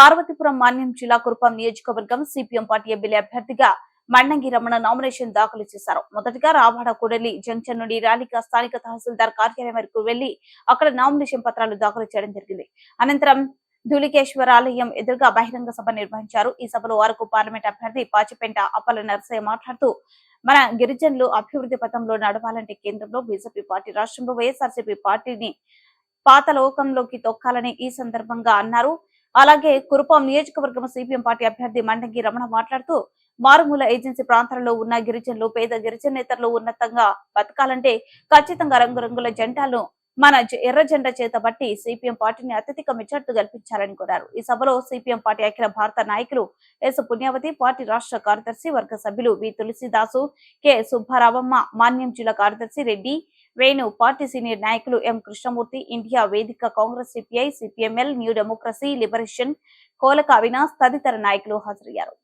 పార్వతీపురం మాన్యం జిల్లా కురుపం నియోజకవర్గం CPM party MLA అభ్యర్థిగా మండంగి రమణ నామినేషన్ దాఖలు చేశారు. మొదటగా రావాడ కూడలి జంక్షన్ నుండి ర్యాలీగా స్థానిక తహసీల్దార్ కార్యాలయం వరకు వెళ్ళి అక్కడ నామినేషన్ పత్రాలు దాఖలు చేయడం జరిగింది. అనంతరం ధూళికేశ్వర ఆలయం ఎదురుగా బహిరంగ సభ నిర్వహించారు. ఈ సభలో వరకు పార్లమెంట్ అభ్యర్థి పాచిపెంట అప్పల నరసయ్య మాట్లాడుతూ మన గిరిజనులు అభివృద్ధి పథంలో నడవాలంటే కేంద్రంలో బీజేపీ పార్టీ రాష్ట్రంలో వైఎస్ఆర్సీపీ పార్టీని పాత లోకంలోకి తొక్కాలని ఈ సందర్భంగా అన్నారు. అలాగే కురుపాం నియోజకవర్గం సిపిఎం పార్టీ అభ్యర్థి మండంగి రమణ మాట్లాడుతూ మారుమూల ఏజెన్సీ ప్రాంతాలలో ఉన్న గిరిజనులు పేద గిరిజనేతరులు ఉన్నతంగా బతకాలంటే ఖచ్చితంగా రంగురంగుల జెండాలను మన ఎర్ర జెండా చేత బట్టి సిపిఎం పార్టీని అత్యధిక మెజార్టీ గెలిపించాలని కోరారు. ఈ సభలో సిపిఎం పార్టీ అఖిల భారత నాయకులు ఎస్. పుణ్యావతి పార్టీ రాష్ట్ర కార్యదర్శి వర్గ సభ్యులు వి. తులసిదాసు కె. సుబ్బారావమ్మ మాన్యం జిల్లా కార్యదర్శి రెడ్డి వేణు పార్టీ సీనియర్ నాయకులు ఎం కృష్ణమూర్తి ఇండియా వేదిక Congress CPI CPIML new democracy liberation కోలక అవినాష్ తదితర నాయకులు హాజరయ్యారు.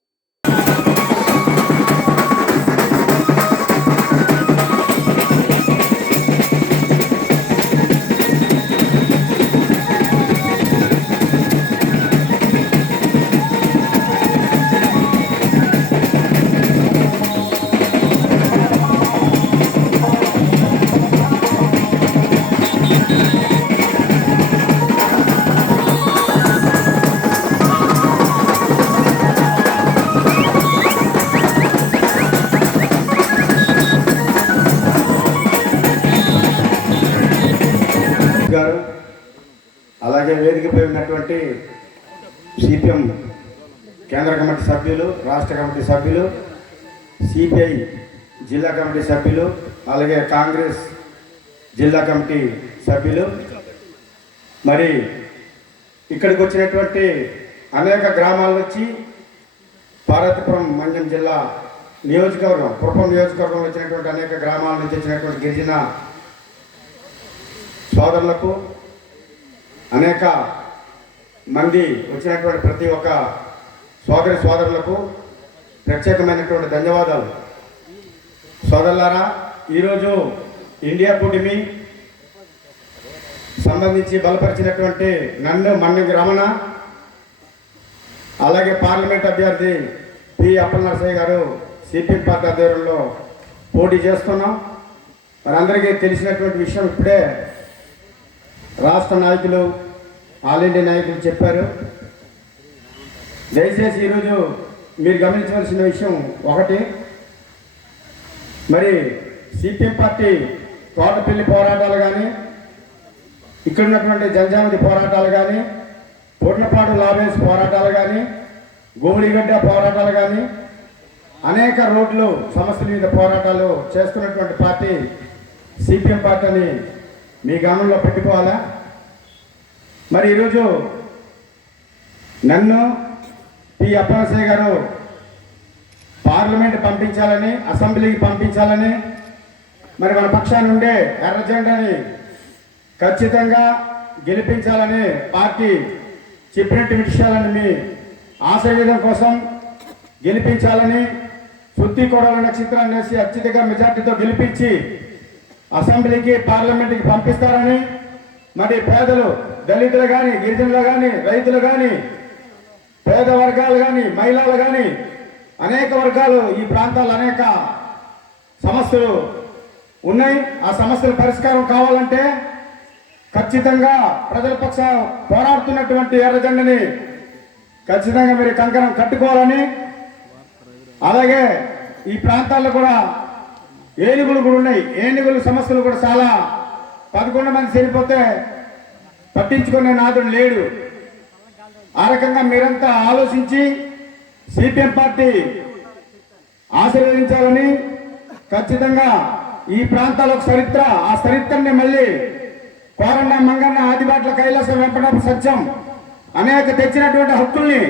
అలాగే ఉన్నటువంటి సిపిఎం కేంద్ర కమిటీ సభ్యులు రాష్ట్ర కమిటీ సభ్యులు సిపిఐ జిల్లా కమిటీ సభ్యులు అలాగే కాంగ్రెస్ జిల్లా కమిటీ సభ్యులు. మరి ఇక్కడికి వచ్చినటువంటి అనేక గ్రామాల నుంచి పార్వతీపురం మంజం జిల్లా నియోజకవర్గం కుప్పం నియోజకవర్గంలో వచ్చినటువంటి అనేక గ్రామాల నుంచి వచ్చినటువంటి గిరిజన సోదరులకు అనేక మంది వచ్చినటువంటి ప్రతి ఒక్క సోదరి సోదరులకు ప్రత్యేకమైనటువంటి ధన్యవాదాలు. సోదరులారా ఈరోజు ఇండియా కూటమి సంబంధించి బలపరిచినటువంటి నన్ను మన్ను రమణ. అలాగే పార్లమెంట్ అభ్యర్థి పి. అప్పలనరసయ్య గారు సిపిఎం పార్టీ ఆధ్వర్యంలో పోటీ చేస్తున్నాం. మనందరికీ తెలిసినటువంటి విషయం ఇప్పుడే రాష్ట్ర నాయకులు ఆల్ ఇండియా నాయకులు చెప్పారు. దయచేసి ఈరోజు మీరు గమనించవలసిన విషయం ఒకటి. మరి సిపిఎం పార్టీ తోటపల్లి పోరాటాలు కానీ ఇక్కడ ఉన్నటువంటి జంజామతి పోరాటాలు కానీ పూర్ణపాడు లాబేస్ పోరాటాలు కానీ గోముడిగడ్డ పోరాటాలు కానీ అనేక రోడ్లు సమస్యల మీద పోరాటాలు చేస్తున్నటువంటి పార్టీ సిపిఎం పార్టీని మీ గమనంలో పెట్టుకోవాలా? మరి ఈరోజు నన్ను పి అప్పసే గారు పార్లమెంట్ పంపించాలని అసెంబ్లీకి పంపించాలని మరి మన పక్షాన్ని ఉండే ఎర్రజెండాని ఖచ్చితంగా గెలిపించాలని పార్టీ చెప్పినట్టు విషయాలను మీ ఆశయం కోసం గెలిపించాలని శుద్ధి కొడల నక్షత్రాన్ని వేసి అత్యధిక మెజార్టీతో గెలిపించి అసెంబ్లీకి పార్లమెంట్కి పంపిస్తారని మరి పేదలు దళితులు కానీ గిరిజనులు కానీ రైతులు కానీ పేద వర్గాలు కానీ మహిళలు కానీ అనేక వర్గాలు ఈ ప్రాంతాల్లో అనేక సమస్యలు ఉన్నాయి. ఆ సమస్యల పరిష్కారం కావాలంటే ఖచ్చితంగా ప్రజల పక్ష పోరాడుతున్నటువంటి ఎర్రజెండని ఖచ్చితంగా మీరు కంకణం కట్టుకోవాలని అలాగే ఈ ప్రాంతాల్లో కూడా ఏనుగులు కూడా ఉన్నాయి. ఏనుగుల సమస్యలు కూడా చాలా పదకొండు మంది చనిపోతే పట్టించుకునే నాదుడు లేడు. ఆ రకంగా మీరంతా ఆలోచించి సిపిఎం పార్టీ ఆశీర్వదించాలని ఖచ్చితంగా ఈ ప్రాంతాలకు చరిత్ర ఆ చరిత్రని మళ్ళీ కోరన్న మంగన్న ఆదిబాట్ల కైలాసం వెంపడపు సత్యం అనేక తెచ్చినటువంటి హక్కుల్ని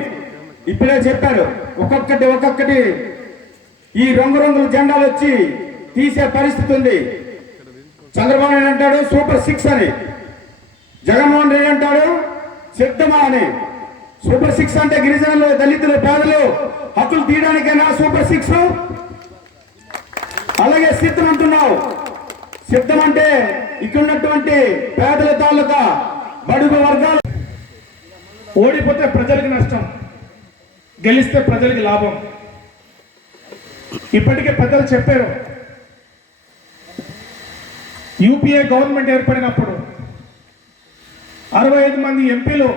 ఇప్పుడే చెప్పారు ఒక్కొక్కటి ఒక్కొక్కటి ఈ రంగురంగుల జెండాలు వచ్చి తీసే పరిస్థితి ఉంది. చంద్రబాబు నాయుడు అంటాడు సూపర్ సిక్స్ అని. జగన్మోహన్ రెడ్డి అంటాడు సిద్ధమా అని. సూపర్ సిక్స్ అంటే గిరిజనులు దళితులు పేదలు హక్కులు తీయడానికైనా సూపర్ సిక్స్. అలాగే సిద్ధం అంటున్నావు. సిద్ధం అంటే ఇక్కడ ఉన్నటువంటి పేదల తాలూకా బడుగు వర్గాలు. ఓడిపోతే ప్రజలకి నష్టం గెలిస్తే ప్రజలకి లాభం. ఇప్పటికే పెద్దలు చెప్పారు యూపీఏ గవర్నమెంట్ ఏర్పడినప్పుడు అరవై ఐదు మంది ఎంపీలు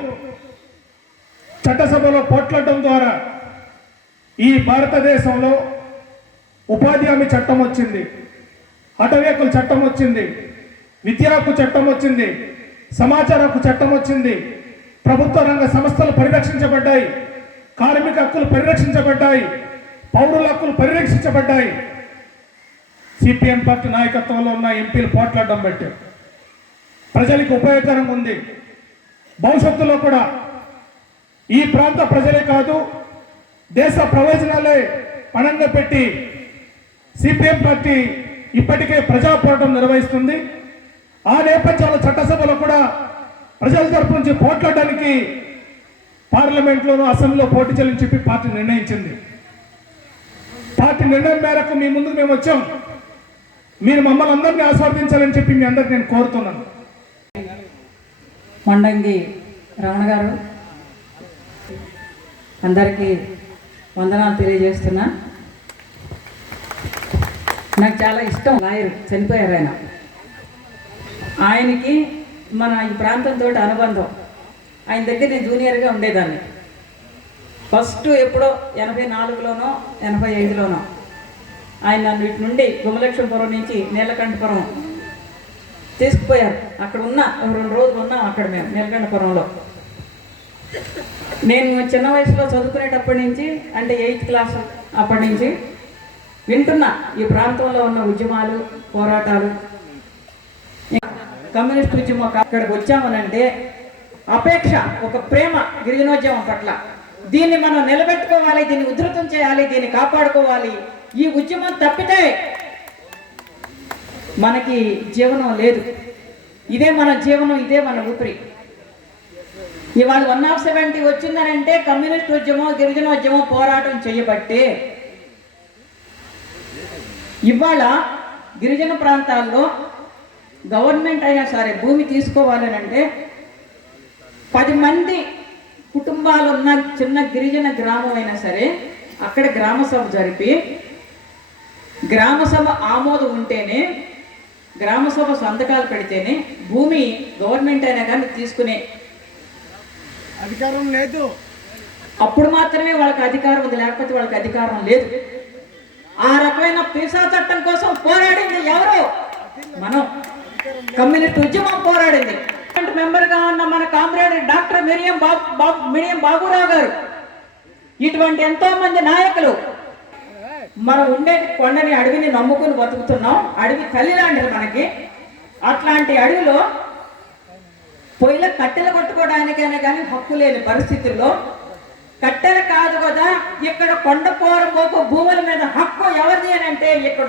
చట్టసభలో పోట్లాడడం ద్వారా ఈ భారతదేశంలో ఉపాధి హామీ చట్టం వచ్చింది అటవీకుల చట్టం వచ్చింది విద్యా హక్కు చట్టం వచ్చింది సమాచార హక్కు చట్టం వచ్చింది ప్రభుత్వ రంగ సంస్థలు పరిరక్షించబడ్డాయి కార్మిక హక్కులు పరిరక్షించబడ్డాయి పౌరుల హక్కులు పరిరక్షించబడ్డాయి. సిపిఎం పార్టీ నాయకత్వంలో ఉన్న ఎంపీలు పోట్లాడడం బట్టి ప్రజలకు ఉపయోగకరంగా ఉంది. భవిష్యత్తులో కూడా ఈ ప్రాంత ప్రజలే కాదు దేశ ప్రయోజనాలే పణంగా పెట్టి సిపిఎం పార్టీ ఇప్పటికే ప్రజా పోరాటం నిర్వహిస్తుంది. ఆ నేపథ్యంలో చట్టసభలో కూడా ప్రజల తరపు నుంచి పోట్లాడడానికి పార్లమెంట్లోనూ అసెంబ్లీలో పోటీ చేయాలని చెప్పి పార్టీ నిర్ణయించింది. పార్టీ నిర్ణయం మేరకు మీ ముందు మేము వచ్చాం. మీరు మమ్మల్ని అందరినీ ఆస్వాదించాలని చెప్పి మీ అందరికి నేను కోరుతున్నాను. మండంగి రమణ గారు అందరికీ వందనాలు తెలియజేస్తున్నా. నాకు చాలా ఇష్టం లాయర్ చనిపోయారు ఆయన. ఆయనకి మన ఈ ప్రాంతంతో అనుబంధం. ఆయన దగ్గర నేను జూనియర్గా ఉండేదాన్ని. ఫస్ట్ ఎప్పుడో ఎనభై నాలుగులోనో ఎనభై ఐదులోనో ఆయన వీటి నుండి గుమలక్ష్మపురం నుంచి నీలకంఠపురం తీసుకుపోయారు. అక్కడ ఉన్న ఒక రెండు రోజులు ఉన్నాం అక్కడ మేము నీలకంఠపురంలో. నేను చిన్న వయసులో చదువుకునేటప్పటి నుంచి అంటే ఎయిత్ క్లాస్ అప్పటి నుంచి వింటున్నా ఈ ప్రాంతంలో ఉన్న ఉద్యమాలు పోరాటాలు. కమ్యూనిస్ట్ ఉద్యమం అక్కడికి వచ్చామనంటే అపేక్ష ఒక ప్రేమ గిరిజనోద్యమం పట్ల దీన్ని మనం నిలబెట్టుకోవాలి దీన్ని ఉధృతం చేయాలి దీన్ని కాపాడుకోవాలి. ఈ ఉద్యమం తప్పితే మనకి జీవనం లేదు. ఇదే మన జీవనం ఇదే మన ఊపిరి. ఇవాళ వన్ ఆఫ్ సెవెంటీ వచ్చిందనంటే కమ్యూనిస్ట్ ఉద్యమం గిరిజనోద్యమం పోరాటం చేయబట్టే ఇవాళ గిరిజన ప్రాంతాల్లో గవర్నమెంట్ అయినా సరే భూమి తీసుకోవాలనంటే పది మంది కుటుంబాలు ఉన్న చిన్న గిరిజన గ్రామం అయినా సరే అక్కడ గ్రామ సభ జరిపి గ్రామ సభ ఆమోదం ఉంటేనే గ్రామ సభ సంతకాలు పెడితేనే భూమి గవర్నమెంట్ అయినా కానీ తీసుకునే అధికారం లేదు. అప్పుడు మాత్రమే వాళ్ళకి అధికారం ఉంది లేకపోతే వాళ్ళకి అధికారం లేదు. ఆ రకమైన పీసా చట్టం కోసం పోరాడింది ఎవరు? మనం. కమ్యూనిస్ట్ ఉద్యమం పోరాడింది. మెంబర్గా ఉన్న మన కామ్రేడ్ డాక్టర్ మిరియం బాబు బాబు మిరియం బాబురావు గారు. ఇటువంటి ఎంతో మంది నాయకులు మనం ఉండే కొండని అడవిని నమ్ముకుని బతుకుతున్నాం. అడవి తల్లి లాంటిది మనకి. అట్లాంటి అడవిలో పొయ్యిల కట్టెలు కొట్టుకోవడానికైనా కానీ హక్కు లేని పరిస్థితుల్లో కట్టెలు కాదు కదా ఇక్కడ కొండ పోరపోకు భూముల మీద హక్కు ఎవరిది అని అంటే ఇక్కడ